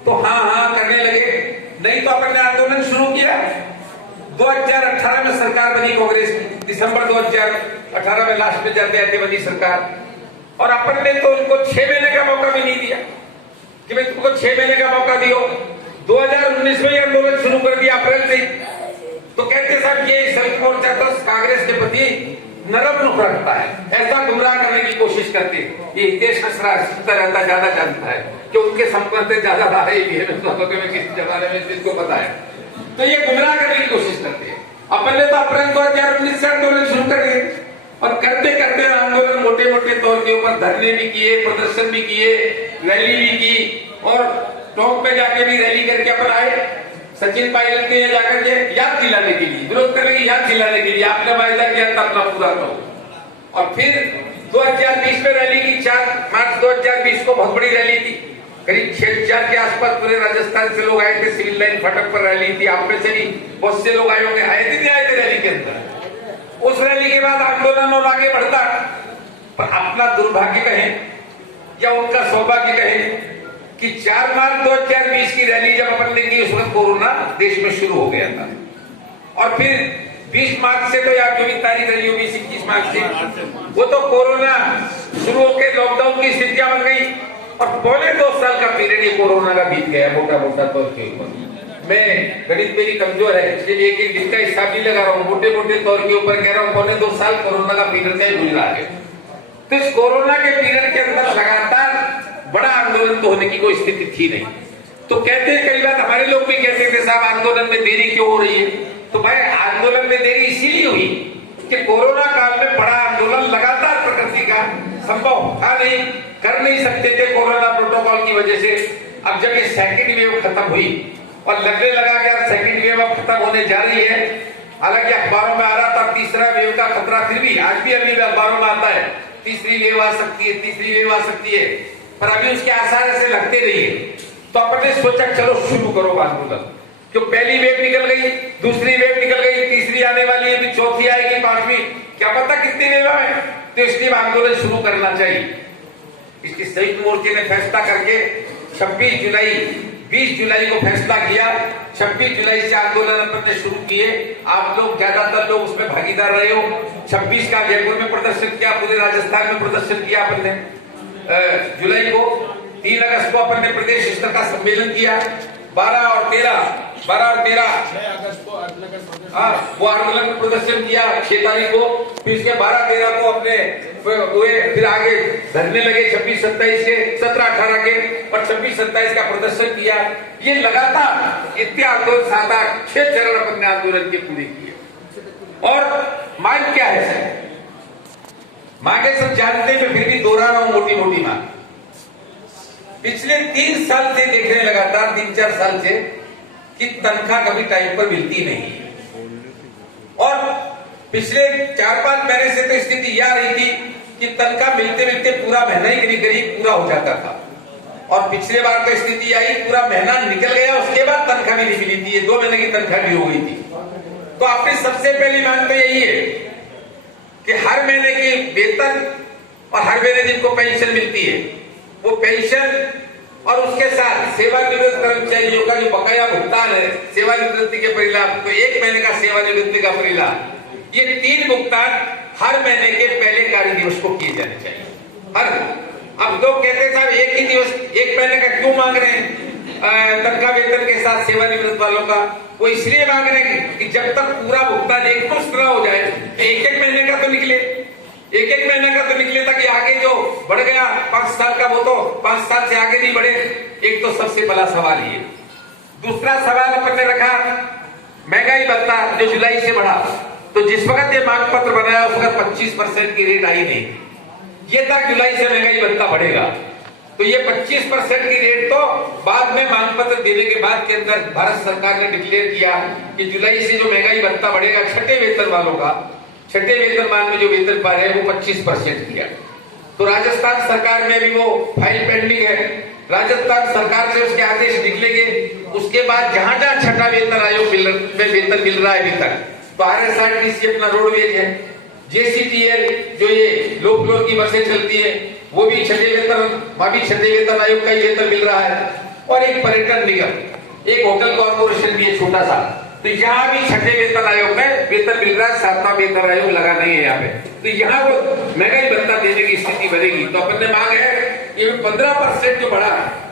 तो हाँ करने लगे, नहीं तो अपन ने आंदोलन शुरू किया। 2018 में सरकार बनी कांग्रेस की, दिसंबर 2018 में लास्ट में जाते जाते बनी सरकार, और अपन ने तो उनको 6 महीने का मौका भी नहीं दिया कि मैं तुमको 6 महीने का मौका दियो। 2019 में आंदोलन शुरू कर दिया अप्रैल से। तो कहते साहब ये संयुक्त मोर्चा तो कांग्रेस के प्रति नरम रुख रखता है, ऐसा गुमराह करने की कोशिश करते। ये हितेश मिश्रा रहता ज्यादा जानता है कि उनके संपर्क से ज्यादा रहा है किसी जमाने में, जिसको पता है। तो ये गुमराह करने की कोशिश करते हैं। अपन ने तो अप्रैल 2019 से आंदोलन शुरू कर दिए, और करते करते आंदोलन मोटे मोटे तौर के ऊपर धरने भी किए, प्रदर्शन भी किए, रैली भी की, और टोंक पे जाके भी रैली करके अपन आए। सचिन पायलट ने जाकर के याद दिलाने के लिए, विरोध करने की याद दिलाने के लिए आपने वायदा किया था अपना पूरा करो। और फिर 2020 में रैली की, 4 मार्च 2020 को बहुत बड़ी रैली थी, करीब 6,000 के आसपास पूरे राजस्थान से लोग आए थे। सिविल लाइन फाटक पर रैली थी, आप में से भी बहुत से लोग आए होंगे, आए थे नहीं आए थे रैली के अंदर। उस रैली के बाद आंदोलन और आगे बढ़ता, पर अपना दुर्भाग्य कहें या उनका सौभाग्य कहें कि 4 मार्च 2020 की रैली जब अपन ने की, उस वक्त कोरोना देश में शुरू हो गया था। और फिर 20 मार्च से तो या जो भी तारीख रही हो, 20-21 मार्च से, वो तो कोरोना शुरू होकर लॉकडाउन की स्थितियां बन गई, और पौने 2 साल का पीरियड ये कोरोना का बीत गया मोटा मोटा तौर के ऊपर। मैं गणित मेरी कमजोर है, इसलिए एक एक दिन का हिसाब नहीं लगा रहा हूँ, मोटे मोटे तौर के ऊपर कह रहा हूँ, पौने 2 साल कोरोना का पीरियड है गुजरा है। तो इस कोरोना के पीरियड के अंदर लगातार बड़ा आंदोलन तो होने की कोई स्थिति थी नहीं। तो कहते हैं, कई बार हमारे लोग भी कहते थे साहब आंदोलन में देरी क्यों हो रही है। तो भाई आंदोलन में देरी इसीलिए हुई कि कोरोना काल में बड़ा आंदोलन लगातार प्रकृति का संभव था नहीं, कर नहीं सकते थे कोरोना प्रोटोकॉल की वजह से। अब जब ये सेकेंड वेव खत्म हुई और लगने लगा कि सेकेंड वेव अब खत्म होने जा रही है, हालांकि अखबारों में आ रहा था तीसरा वेव का खतरा, फिर भी आज भी अभी अखबारों में आता है तीसरी वेव आ सकती है, तीसरी वेव आ सकती है, पर अभी उसके आसार ऐसे लगते नहीं है। तो अपन ने सोचा चलो शुरू करो आंदोलन, जो पहली वेव निकल गई, दूसरी वेव निकल गई, तीसरी आने वाली है, चौथी आएगी, 5वीं, क्या पता कितनी वेव आए, तो इसलिए आंदोलन शुरू करना चाहिए। इसकी संयुक्त मोर्चे ने फैसला करके 26 जुलाई 20 जुलाई को फैसला किया। 26 जुलाई से आंदोलन अपन ने शुरू किए। आप लोग ज्यादातर लोग उसमें भागीदार रहे हो। 26 का जयपुर में प्रदर्शन किया, पूरे राजस्थान में प्रदर्शन किया अपन ने। जुलाई को 3 अगस्त को अपन ने प्रदेश स्तर का सम्मेलन किया। 12 और 13 वो आंदोलन में प्रदर्शन किया 6 तारीख को। फिर इसके 12-13 को अपने हुए, फिर आगे धरने लगे 26-27 के, 17-18 के, और 26-27 का प्रदर्शन किया। ये लगातार इतने आंदोलन 7-8 6 चरण अपन ने आंदोलन के पूरे किए। और मांग क्या है सर? मांगे सब जानते हैं, फिर भी दोहरा रहा हूं मोटी मोटी मांग। पिछले 3 साल से देख रहे हैं, लगातार 3-4 साल से, कि तनख्वाह कभी टाइम पर मिलती नहीं। और पिछले 4-5 महीने से तो स्थिति यह रही थी कि तनख्वाह मिलते मिलते पूरा महीना ही करीब पूरा हो जाता था। और पिछले बार तो स्थिति आई पूरा महीना निकल गया, उसके बाद तनख्वाह भी नहीं मिली थी, 2 महीने की तनख्वाह भी हो गई थी। तो आपकी सबसे पहली मांग तो यही है कि हर महीने की वेतन और हर महीने जिनको पेंशन मिलती है, वो पेंशन और उसके साथ सेवानिवृत्त कर्मचारियों का जो बकाया भुगतान है सेवानिवृत्ति के परिलाभ, तो 1 महीने का सेवानिवृत्ति का परिलाभ, ये 3 भुगतान हर महीने के पहले कार्य दिवस को किए जाने चाहिए। अब लोग कहते हैं साहब एक ही दिवस 1 महीने का क्यों मांग रहे हैं तनख्वाह वेतन के साथ सेवानिवृत्त वालों का? वो इसलिए मांग रहे हैं कि जब तक पूरा भुगतान एक मुश्त हो जाए, 1-1 महीने का तो निकले, 1-1 महीने का तो निकले, ताकि आगे जो बढ़ गया 5 साल का वो तो 5 साल से आगे नहीं बढ़े। एक तो सबसे बड़ा सवाल ये। दूसरा सवाल अपन ने रखा महंगाई भत्ता जो जुलाई से बढ़ा। तो जिस वक्त ये मांग पत्र बनाया उस वक्त 25% की रेट आई नहीं, ये तक जुलाई से महंगाई भत्ता बढ़ेगा। तो ये 25% की रेट तो बाद में मांग पत्र देने के बाद के अंदर भारत सरकार ने डिक्लेयर किया कि जुलाई से जो महंगाई भत्ता बढ़ेगा छठे वेतन वालों का, छठे वेतनमान में जो वेतन पा रहे हैं वो 25% किया। तो राजस्थान सरकार में भी वो फाइल पेंडिंग है, राजस्थान सरकार से उसके आदेश निकलेंगे। उसके बाद जहां जहां छठा वेतन आयोग में वेतन मिल रहा है अभी तक, तो RSRTC अपना रोडवेज है, JCTL जो ये लो फ्लोर की बसें चलती है वो भी छठे वेतन, वहां भी छठे वेतन आयोग का ही वेतन मिल रहा है। और एक पर्यटन निगम, एक होटल कॉर्पोरेशन भी है छोटा सा। तो यहाँ भी छठे वेतन आयोग में वेतन मिल रहा है, 7वां वेतन आयोग लगा नहीं है यहाँ पे। तो यहाँ वो महंगाई भत्ता देने की स्थिति बनेगी। तो अपन ने मांग है कि 15% जो बढ़ा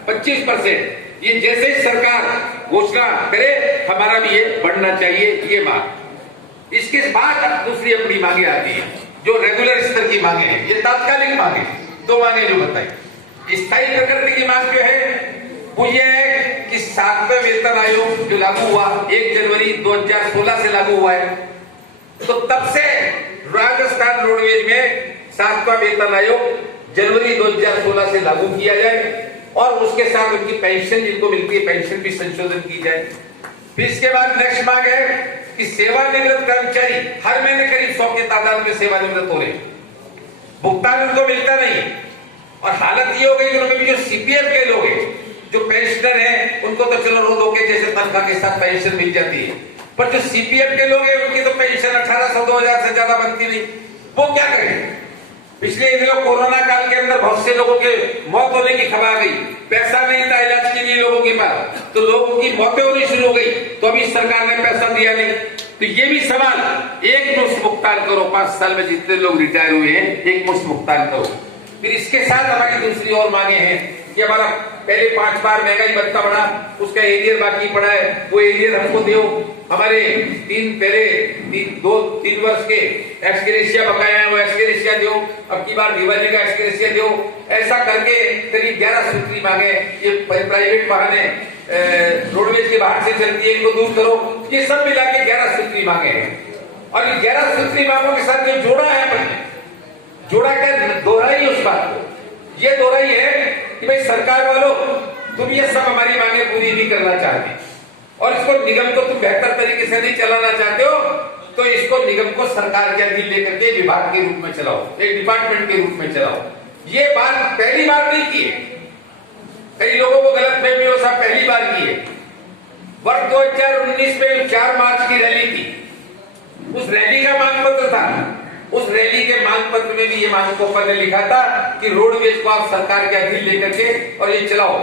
25%, ये जैसे ही सरकार घोषणा करे हमारा भी ये बढ़ना चाहिए, ये मांग। इसके बाद दूसरी अपनी मांगे आती है जो रेगुलर स्तर की मांगे हैं, ये तात्कालिक मांगे। दो मांगे जो बताई। स्थायी प्रकृति की मांग जो है वो ये है कि 7वें वेतन आयोग जो लागू हुआ 1 जनवरी 2016 से लागू हुआ है, तो तब से राजस्थान रोडवेज में 7वां वेतन आयोग जनवरी 2016 से लागू किया जाए और उसके साथ उनकी पेंशन जिनको मिलती है पेंशन भी संशोधन की जाए। फिर इसके बाद नेक्स्ट मांग है कि सेवानिवृत्त कर्मचारी हर महीने करीब 100 की तादाद में सेवानिवृत्त हो रहे, भुगतान उनको मिलता नहीं। और हालत ये हो गई कि उनमें भी जो सीपीएफ के लोग हैं, जो पेंशनर हैं, उनको तो चलो रो दो के जैसे तनख्वाह के साथ पेंशन मिल जाती है, पर जो सीपीएफ के लोग हैं उनकी तो पेंशन 1800 2000 से ज्यादा बनती नहीं। वो क्या करें? पिछले दिनों कोरोना काल के अंदर बहुत से लोगों के मौत होने की खबर आ गई, पैसा नहीं था इलाज के लिए लोगों के पास, तो लोगों की मौतें होनी शुरू हो गई, तो अभी सरकार ने पैसा दिया नहीं। तो ये भी सवाल, एक मुश्त भुगतान करो, 5 साल में जितने लोग रिटायर हुए हैं एक मुश्त भुगतान करो। फिर इसके साथ हमारी दूसरी और मांगे हैं कि हमारा पहले 5 बार महंगाई भत्ता बढ़ा, उसका एरियर बाकी पड़ा है, वो एरियर हमको दो। हमारे 3 वर्ष के एक्सग्रेशिया बकाया है, वो एक्सग्रेशिया दो। अब की बार दिवाली का एक्सग्रेशिया दो। ऐसा करके करीब 11 सूत्री मांगे। ये प्राइवेट वाहने रोडवेज के बाहर से चलती है, इनको दूर करो। ये सब मिला के 11 सूत्री मांगे हैं। और ये 11 सूत्री मांगों के साथ जो जोड़ा है अपने, जोड़ा कर दोहराई उस बात को, ये दोहराई है कि भाई सरकार वालों तुम ये सब हमारी मांगे पूरी नहीं करना चाहते और इसको निगम को तुम बेहतर तरीके से नहीं चलाना चाहते हो, तो इसको निगम को सरकार के अधीन लेकर के विभाग के रूप में चलाओ, एक डिपार्टमेंट के रूप में चलाओ। ये बात पहली बार नहीं की है, कई लोगों को गलतफहमी हो, सब पहली बार की है। वर्ष 2019 में 4 मार्च की रैली थी, उस रैली का मांग पत्र था। उस रैली के मांग पत्र में भी ये मांग को अपन ने लिखा था कि रोडवेज को आप सरकार के अधीन लेकर के और ये चलाओ।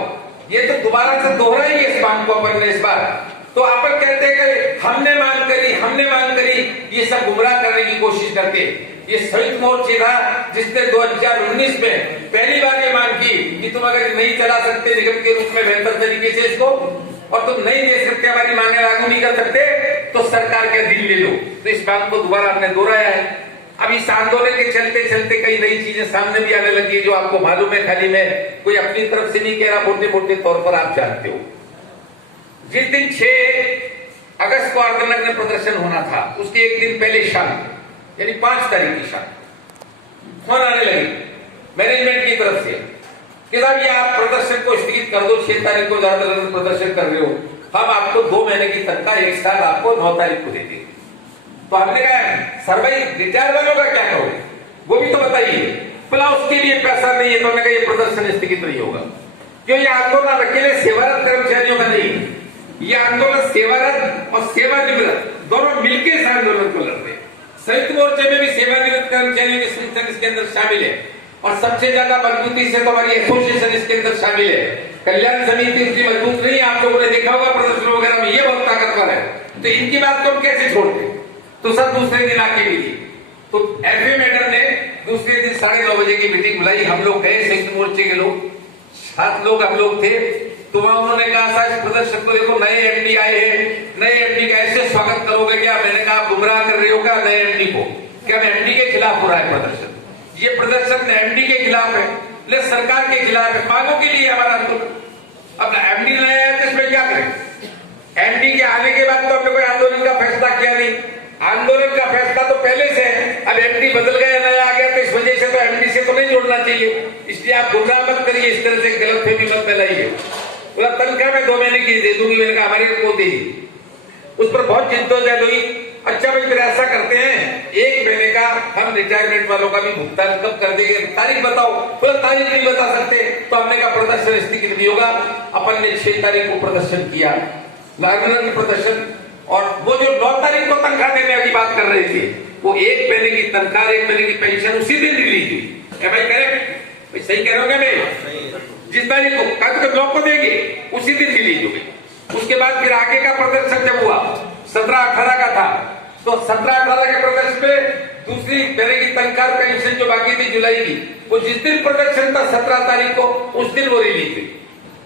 ये तो दोबारा से दोहराएंगे इस मांग को अपन ने इस बार। तो अपन कहते हैं कि हमने मांग करी, ये सब गुमराह करने की कोशिश करते। ये संयुक्त मोर्चे था जिसने 2019 में पहली बार ये मांग की कि तुम अगर नहीं चला सकते निगम के रूप में बेहतर तरीके से इसको, और तुम नहीं दे सकते, हमारी मांगे लागू नहीं कर सकते, तो सरकार के अधीन ले लो। तो इस बात को दोबारा हमने दोहराया है। अब इस आंदोलन के चलते चलते कई नई चीजें सामने भी आने लगी, जो आपको मालूम है, खाली मैं कोई अपनी तरफ से नहीं कह रहा, मोटे मोटे तौर पर आप जानते हो। जिस दिन 6 अगस्त को आंदोलन में प्रदर्शन होना था, उसके एक दिन पहले शाम, यानी 5 तारीख की शाम, फोन आने लगे मैनेजमेंट की तरफ से कि साहब ये आप प्रदर्शन को स्थगित कर दो, 6 तारीख को ज्यादा प्रदर्शन कर रहे हो, हम आपको 2 महीने की तनख्वाह एक साथ आपको 9 तारीख को देंगे। तो हमने कहा सर भाई रिटायर वालों का क्या करोगे, वो भी तो बताइए। बोला उसके लिए पैसा नहीं है। तो हमने कहा ये प्रदर्शन स्थगित नहीं होगा, क्यों? ये आंदोलन अकेले सेवारत कर्मचारियों का नहीं, ये आंदोलन सेवारत और सेवानिवृत्त दोनों मिलकर इस आंदोलन को लड़ रहे हैं। संयुक्त मोर्चे में भी सेवानिवृत्त कर्मचारियों के संगठन इसके अंदर शामिल है और सबसे ज्यादा मजबूती से तो हमारी एसोसिएशन इसके अंदर शामिल है। कल्याण समिति उतनी मजबूत नहीं है, आप लोगों ने देखा होगा प्रदर्शन वगैरह में, ये बहुत ताकतवर है। तो इनकी बात को हम कैसे छोड़ते? तो सब दूसरे दिन आके मिली। तो एफए मैडम ने दूसरे दिन 9:30 बजे की मीटिंग बुलाई। हम लोग गए, संयुक्त मोर्चे के लोग 7 लोग हम लोग थे। तो वहां उन्होंने कहा साहब प्रदर्शन को देखो, नए एमडी आए हैं, नए एमडी का ऐसे स्वागत करोगे क्या? मैंने कहा आप गुमराह कर रहे हो क्या नए एमडी को? क्या एमडी के खिलाफ हो रहा है प्रदर्शन? ये प्रदर्शन एमडी के खिलाफ है, ले सरकार के खिलाफ है, मांगों के लिए हमारा आंदोलन। अब एमडी नया है तो इसमें क्या करें? एमडी के आने के बाद तो हमने कोई आंदोलन का फैसला किया नहीं, आंदोलन का फैसला तो पहले से है। अब एमडी बदल गया, नया आ गया, तो इस वजह से तो एमडी से तो नहीं जोड़ना चाहिए। इसलिए आप गुमराह मत करिए, इस तरह से गलतफहमी मत फैलाइए। बोला तनख्वाह मैं 2 महीने की दे दूंगी, मैंने कहा हमारे को दे दी। उस पर बहुत जिद्दोजहद हुई। अच्छा भाई फिर ऐसा करते हैं, 1 महीने का हम रिटायरमेंट वालों का भी भुगतान कब कर देंगे, तारीख बताओ। बोला तारीख नहीं बता सकते। तो हमने कहा प्रदर्शन स्थगित नहीं होगा। अपन ने 6 तारीख को प्रदर्शन किया, आंदोलन प्रदर्शन। और वो जो 9 तारीख को तनख्वाह देने की बात कर रहे थे, वो 1 महीने की तनख्वाह, 1 महीने की पेंशन उसी दिन रिलीज हुई। भाई करेक्ट, सही कह रहे हो क्या? मैं जिस तारीख को 9 को देंगे उसी दिन रिलीज हो गई। उसके बाद फिर आगे का प्रदर्शन जब हुआ 17-18 का था, तो 17-18 के प्रदर्शन पे दूसरी तरह की तनख्वाह पेंशन जो बाकी थी जुलाई की, वो जिस दिन प्रदर्शन था 17 तारीख को, उस दिन वो रिलीज हुई।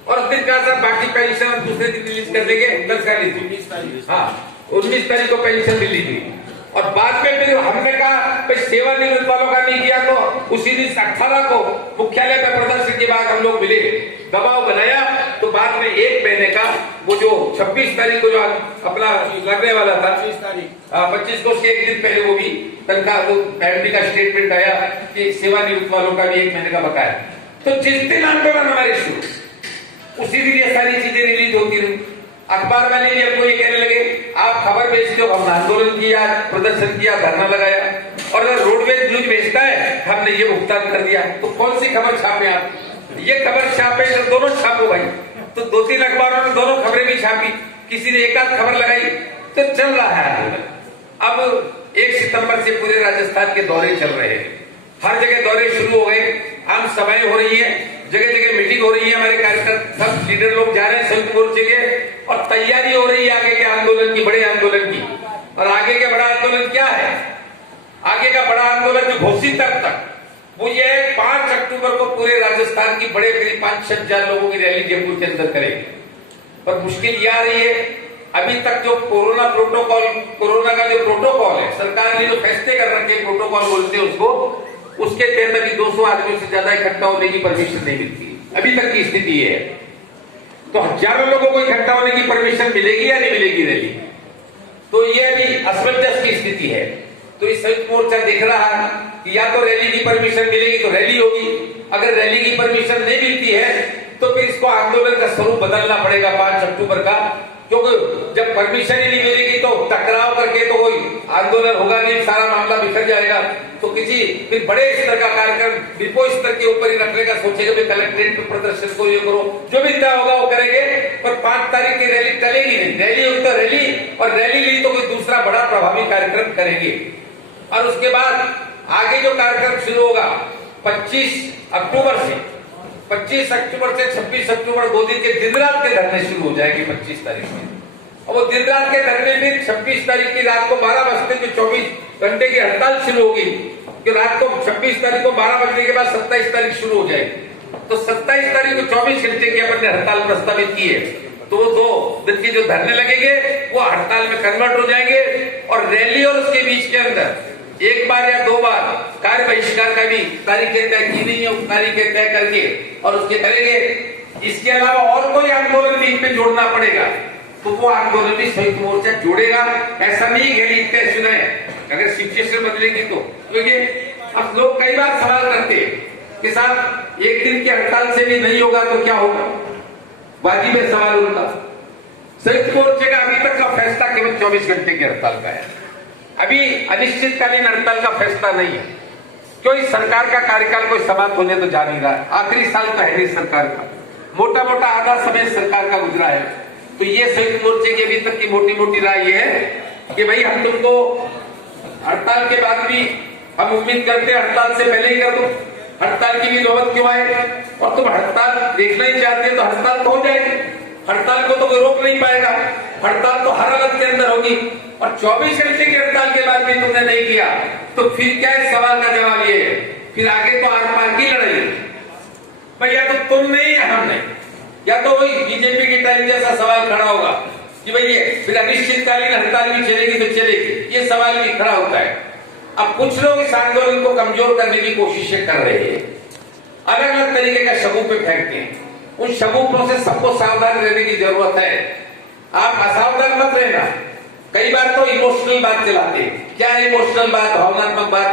और उस दिन कहा सर बाकी पेंशन दूसरे दिन रिलीज कर देंगे, 19 तारीख, हाँ 19 तारीख को पेंशन रिलीज हुई। और बाद में फिर हमने कहा सेवानिवृत्त वालों का नहीं किया, तो उसी दिन 18 को मुख्यालय पर प्रदर्शन के बाद हम लोग मिले, दबाव बनाया, तो बाद में 1 महीने का वो जो 26 तारीख को जो अपना लगने वाला था 25 को, उसके 1 दिन पहले वो भी तनख्वाह वो फैमिली का स्टेटमेंट आया कि सेवानिवृत्त वालों का भी 1 महीने का बकाया। तो जिस दिन आंदोलन हमारे शुरू, उसी दिन ये सारी चीजें रिलीज होती रही। अखबार वाले भी हमको ये कहने लगे आप खबर बेचते हो, हमने आंदोलन किया, प्रदर्शन किया, धरना लगाया, और अगर रोडवेज न्यूज बेचता है हमने ये भुगतान कर दिया, तो कौन सी खबर छापे आप? ये खबर छापे तो दोनों छापो भाई। तो 2-3 अखबारों ने दोनों खबरें भी छापी, किसी ने एक आध खबर लगाई, तो चल रहा है आंदोलन। अब 1 सितंबर से पूरे राजस्थान के दौरे चल रहे हैं, हर जगह दौरे शुरू हो गए, आम सभाएं हो रही है, जगह जगह मीटिंग हो रही है, हमारे कार्यकर्ता सब लीडर लोग जा रहे हैं संयुक्त मोर्चे के, और तैयारी हो रही है आगे के आंदोलन की, बड़े आंदोलन की। और आगे का बड़ा आंदोलन क्या है? आगे का बड़ा आंदोलन जो घोषित अब तक वो ये है 5 अक्टूबर को पूरे राजस्थान की बड़े करीब 5-6 हजार लोगों की रैली जयपुर के अंदर करेंगे। पर मुश्किल ये आ रही है, अभी तक जो कोरोना प्रोटोकॉल, कोरोना का जो प्रोटोकॉल है, सरकार ने जो फैसले कर रखे, प्रोटोकॉल बोलते हैं उसको, उसके तहत अभी 200 आदमी से ज्यादा इकट्ठा होने की परमिशन नहीं मिलती। अभी तक की स्थिति है, तो हजारों लोगों को इकट्ठा होने की परमिशन मिलेगी या नहीं मिलेगी रैली? तो ये अभी असमंजस की स्थिति है। तो इस संयुक्त मोर्चा देख रहा है कि या तो रैली की परमिशन मिलेगी तो रैली होगी, अगर रैली की परमिशन नहीं मिलती है तो फिर इसको आंदोलन का स्वरूप बदलना पड़ेगा 5 अक्टूबर का, क्योंकि जब परमिशन ही नहीं मिलेगी तो टकराव करके तो कोई आंदोलन होगा नहीं, सारा मामला बिखर जाएगा। तो किसी फिर बड़े स्तर का कार्यक्रम डिपो स्तर के ऊपर ही रखने का सोचेगा, भी कलेक्ट्रेट पे प्रदर्शन को ये करो, जो भी तय होगा वो करेंगे, पर 5 तारीख की रैली चलेगी नहीं। रैली होगी तो रैली, और रैली ली तो कोई दूसरा बड़ा प्रभावी कार्यक्रम करेंगे। और उसके बाद आगे जो कार्यक्रम शुरू होगा 25 अक्टूबर से 26 अक्टूबर से 26 अक्टूबर 2 दिन के दिन रात के धरने शुरू हो जाएंगे 25 तारीख में। और वो दिन रात के धरने में 26 तारीख की रात को 12 बजते जो 24 घंटे की हड़ताल शुरू होगी, कि रात को 26 तारीख को 12 बजने के बाद 27 तारीख शुरू हो जाएगी। तो 27 तारीख को 24 घंटे की अपन ने हड़ताल प्रस्तावित की है, तो वो 2 दिन के जो धरने लगेंगे वो हड़ताल में कन्वर्ट हो जाएंगे। और रैली और उसके बीच के अंदर 1 बार या 2 बार कार्य बहिष्कार का भी तारीखें तय की नहीं है, उस तारीखें तय करके और उसके करेंगे। इसके अलावा और कोई आंदोलन भी इसमें जोड़ना पड़ेगा, तो वो आंदोलन भी संयुक्त मोर्चा जोड़ेगा। ऐसा नहीं है तय सुना है, अगर सिचुएशन बदलेगी तो। देखिए अब लोग कई बार सवाल करते हैं कि साहब 1 दिन की हड़ताल से भी नहीं होगा तो क्या होगा? वाजिब है सवाल उनका। संयुक्त मोर्चे का अभी तक का फैसला केवल 24 घंटे की हड़ताल का है, अभी अनिश्चितकालीन हड़ताल का फैसला नहीं है, क्योंकि सरकार का कार्यकाल कोई समाप्त होने तो जा नहीं रहा है, आखिरी साल तो है नहीं सरकार का, मोटा मोटा आधा समय सरकार का गुजरा है। तो ये संयुक्त मोर्चे की अभी तक की मोटी मोटी राय ये है कि भाई हम तुमको हड़ताल के बाद भी हम उम्मीद करते हैं हड़ताल से पहले ही कर दो, हड़ताल की भी नौबत क्यों आए? और तुम हड़ताल देखना ही चाहते हैं तो हड़ताल तो हो जाएगी, हड़ताल को तो कोई रोक नहीं पाएगा, हड़ताल तो हर हालत के अंदर होगी। और 24 घंटे की हड़ताल के बाद भी तुमने नहीं किया तो फिर क्या है? सवाल का जवाब ये है, फिर आगे तो आर पार की लड़ाई भाई, या तो तुम नहीं या हम नहीं, या तो वही बीजेपी के टाइम जैसा सवाल खड़ा होगा कि भाई ये फिर अनिश्चितकालीन हड़ताल भी चलेगी तो चलेगी, ये सवाल भी खड़ा होता है। अब कुछ लोग इस आंदोलन को कमजोर करने की कोशिशें कर रहे हैं, अलग अलग तरीके का शगुफे फेंकते हैं। उन शगुफों से सबको सावधान रहने की जरूरत है, आप असावधान मत रहना। कई बार तो इमोशनल बात चलाते हैं। क्या इमोशनल बात? भावनात्मक बात।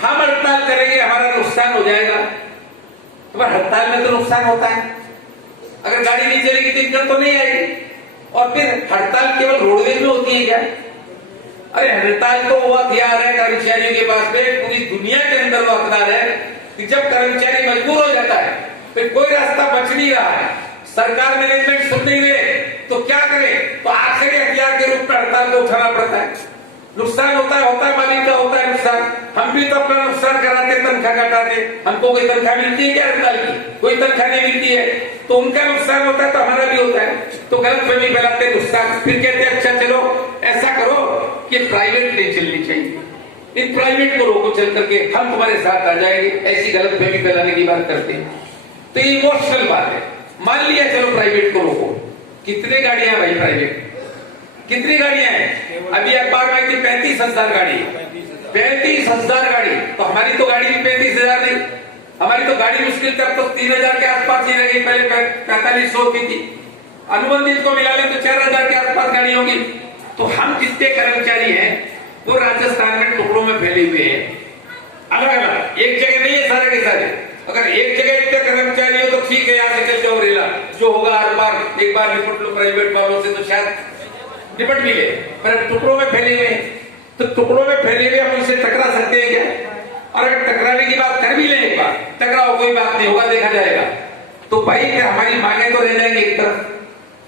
हम हड़ताल करेंगे हमारा नुकसान हो जाएगा, तो हड़ताल में तो नुकसान होता है, अगर गाड़ी नहीं चलेगी तो दिक्कत तो नहीं आएगी। और फिर हड़ताल केवल रोडवेज में होती है क्या? अरे हड़ताल तो वो हथियार है कर्मचारियों के पास में, पूरी दुनिया के अंदर वो हथियार है कि जब कर्मचारी मजबूर हो जाता है फिर कोई रास्ता बच नहीं रहा है, सरकार मैनेजमेंट सुन नहीं रहे तो क्या करे? तो आखिरी हथियार के रूप में हड़ताल को उठाना पड़ता है। नुकसान होता है मालिक का होता है नुकसान, हम हम भी तो अपना नुकसान कराते, तनख्वाह घटाते। हमको कोई तनख्वाह मिलती है क्या हर साल की? कोई तनख्वाह नहीं मिलती है, तो उनका नुकसान होता है तो हमारा भी होता है। तो गलतफहमी फैलाते, नुकसान, फिर कहते हैं अच्छा चलो ऐसा करो कि प्राइवेट नहीं चलनी चाहिए, इन प्राइवेट को रोको चल करके, हम तुम्हारे साथ आ जाएंगे, ऐसी गलतफहमी फैलाने की बात करते हैं। तो ये इमोशनल बात है। मान लिया चलो प्राइवेट को रोको, कितने गाड़ियां भाई प्राइवेट, कितनी गाड़ियां हैं? अभी अखबार में आई थी 35,000 गाड़ी, 35,000 गाड़ी। तो हमारी तो गाड़ी भी 35,000 नहीं, हमारी तो गाड़ी मुश्किल तब तो 3,000 के आसपास ही रही, पहले 4500 की थी। अनुबंधित को मिला ले तो 4,000 के आसपास गाड़ी होगी। तो हम जितने कर्मचारी हैं वो राजस्थान में टुकड़ों में फैले हुए हैं, अलग अलग, एक जगह नहीं है सारे के सारे। अगर एक जगह इतने कर्मचारी हो तो ठीक है, यहाँ से चल जाओ रेला, जो होगा हर बार एक बार निपट लो प्राइवेट वालों से तो शायद निपट भी ले। पर टुकड़ों में फैले हुए हैं, तो टुकड़ों में फैले हुए हम उनसे टकरा सकते हैं क्या? और अगर टकराने की बात कर भी लें, एक बार टकराओ, कोई बात नहीं होगा, देखा जाएगा। तो भाई फिर हमारी मांगे तो रह जाएंगी एक तरफ,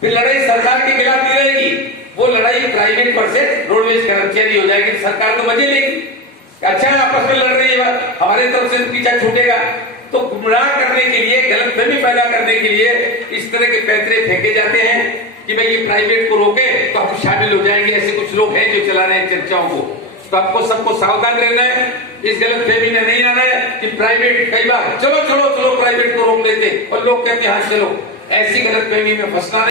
फिर लड़ाई सरकार के खिलाफ नहीं रहेगी, वो लड़ाई प्राइवेट वर्सेस रोडवेज कर्मचारी हो जाएगी। सरकार तो मजे लेगी, अच्छा आपस में लड़ रही है, बात हमारे तरफ से पीछा छूटेगा। तो गुमराह करने के लिए, गलतफहमी पैदा करने के लिए इस तरह के पैंतरे फेंके जाते हैं कि भाई ये प्राइवेट को रोके तो हम शामिल हो जाएंगे। ऐसे कुछ लोग हैं जो चला रहे हैं चर्चाओं को। तो आपको सबको सावधान रहना है, इस गलतफहमी में नहीं आना है कि प्राइवेट, कई बार चलो चलो चलो प्राइवेट को रोक लेते और लोग कहते हैं हाँ चलो, ऐसी गलतफहमी में फंसना